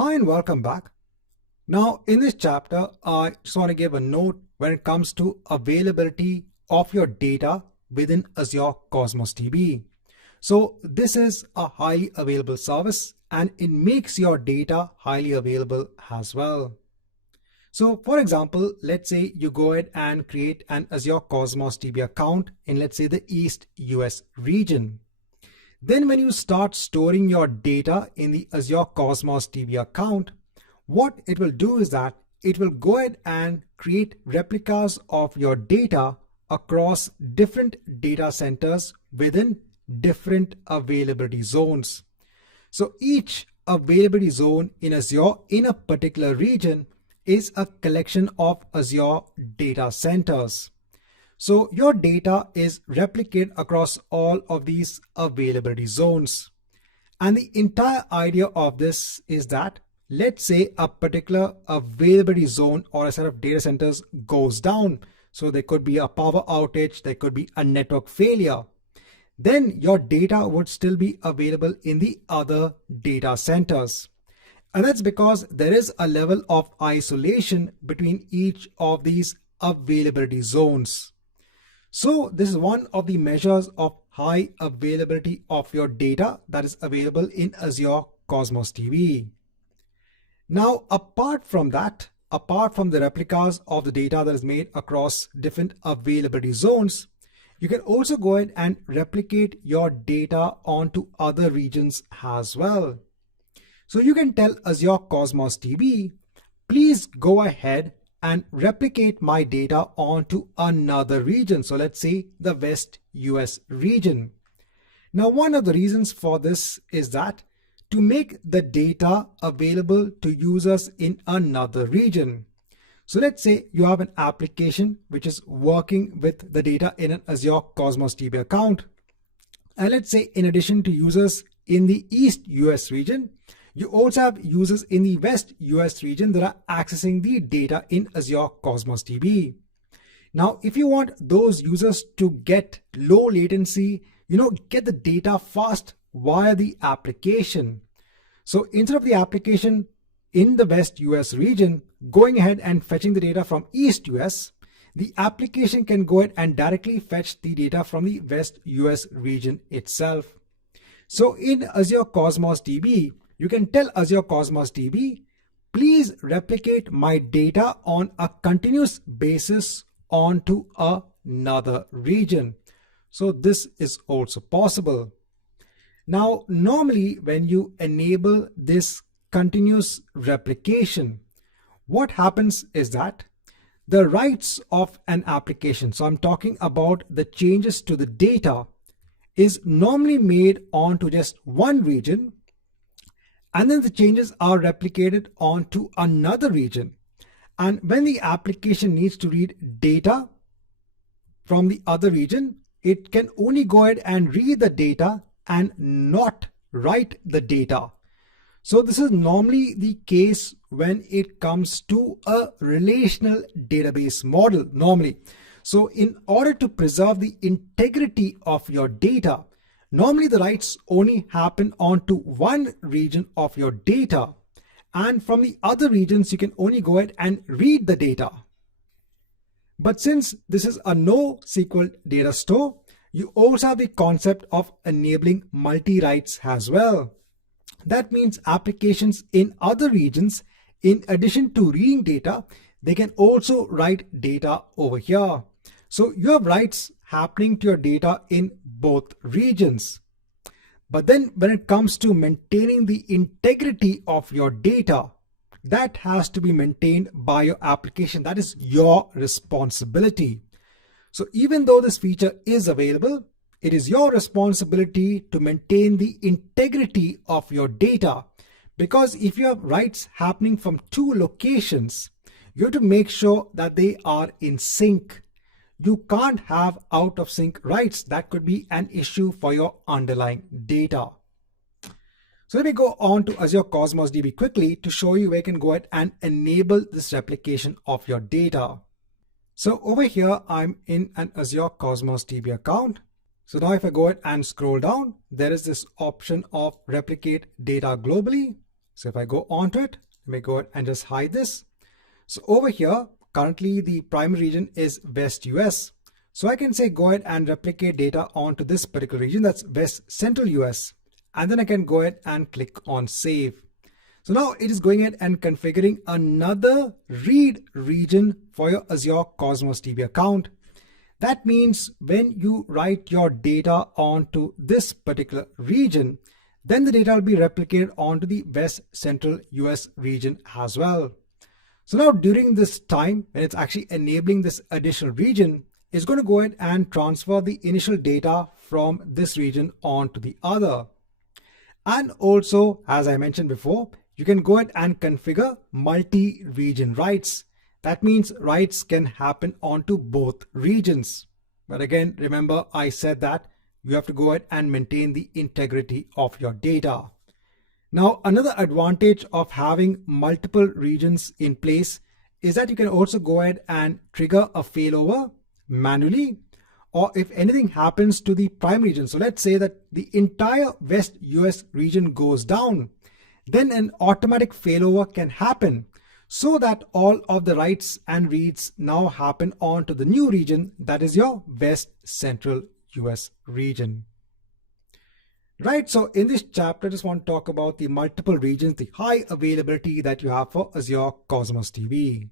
Hi and welcome back. Now in this chapter, I just want to give a note when it comes to availability of your data within Azure Cosmos DB. So this is a highly available service and it makes your data highly available as well. So for example, let's say you go ahead and create an Azure Cosmos DB account in, let's say, the East US region. Then when you start storing your data in the Azure Cosmos DB account, what it will do is that it will go ahead and create replicas of your data across different data centers within different availability zones. So each availability zone in Azure in a particular region is a collection of Azure data centers. So your data is replicated across all of these availability zones. And the entire idea of this is that, let's say a particular availability zone or a set of data centers goes down. So there could be a power outage, there could be a network failure. Then your data would still be available in the other data centers. And that's because there is a level of isolation between each of these availability zones. So this is one of the measures of high availability of your data that is available in Azure Cosmos DB. Now, apart from that, apart from the replicas of the data that is made across different availability zones, you can also go ahead and replicate your data onto other regions as well. So you can tell Azure Cosmos DB, please go ahead and replicate my data onto another region. So let's say the West US region. Now, one of the reasons for this is that to make the data available to users in another region. So let's say you have an application which is working with the data in an Azure Cosmos DB account. And let's say in addition to users in the East US region, you also have users in the West US region that are accessing the data in Azure Cosmos DB. Now, if you want those users to get low latency, get the data fast via the application. So instead of the application in the West US region going ahead and fetching the data from East US, the application can go ahead and directly fetch the data from the West US region itself. So in Azure Cosmos DB, you can tell Azure Cosmos DB, please replicate my data on a continuous basis onto another region. So this is also possible. Now, normally when you enable this continuous replication, what happens is that the writes of an application, so I'm talking about the changes to the data, is normally made onto just one region, and then the changes are replicated onto another region. And when the application needs to read data from the other region, it can only go ahead and read the data and not write the data. So this is normally the case when it comes to a relational database model normally. So in order to preserve the integrity of your data, normally the writes only happen onto one region of your data, and from the other regions you can only go ahead and read the data. But since this is a NoSQL data store, you also have the concept of enabling multi-writes as well. That means applications in other regions, in addition to reading data, they can also write data over here. So you have writes happening to your data in both regions. But then when it comes to maintaining the integrity of your data, that has to be maintained by your application. That is your responsibility. So even though this feature is available, it is your responsibility to maintain the integrity of your data, because if you have writes happening from two locations, you have to make sure that they are in sync. You can't have out of sync writes. That could be an issue for your underlying data. So let me go on to Azure Cosmos DB quickly to show you where you can go ahead and enable this replication of your data. So over here, I'm in an Azure Cosmos DB account. So now if I go ahead and scroll down, there is this option of replicate data globally. So if I go onto it, let me go ahead and just hide this. So over here, currently the primary region is West US. So I can say go ahead and replicate data onto this particular region, that's West Central US. And then I can go ahead and click on Save. So now it is going ahead and configuring another read region for your Azure Cosmos DB account. That means when you write your data onto this particular region, then the data will be replicated onto the West Central US region as well. So now during this time, when it's actually enabling this additional region, it's going to go ahead and transfer the initial data from this region onto the other. And also, as I mentioned before, you can go ahead and configure multi-region writes. That means writes can happen onto both regions. But again, remember I said that you have to go ahead and maintain the integrity of your data. Now, another advantage of having multiple regions in place is that you can also go ahead and trigger a failover manually, or if anything happens to the prime region. So let's say that the entire West US region goes down, then an automatic failover can happen so that all of the writes and reads now happen onto the new region, that is your West Central US region. Right, so in this chapter, I just want to talk about the multiple regions, the high availability that you have for Azure Cosmos DB.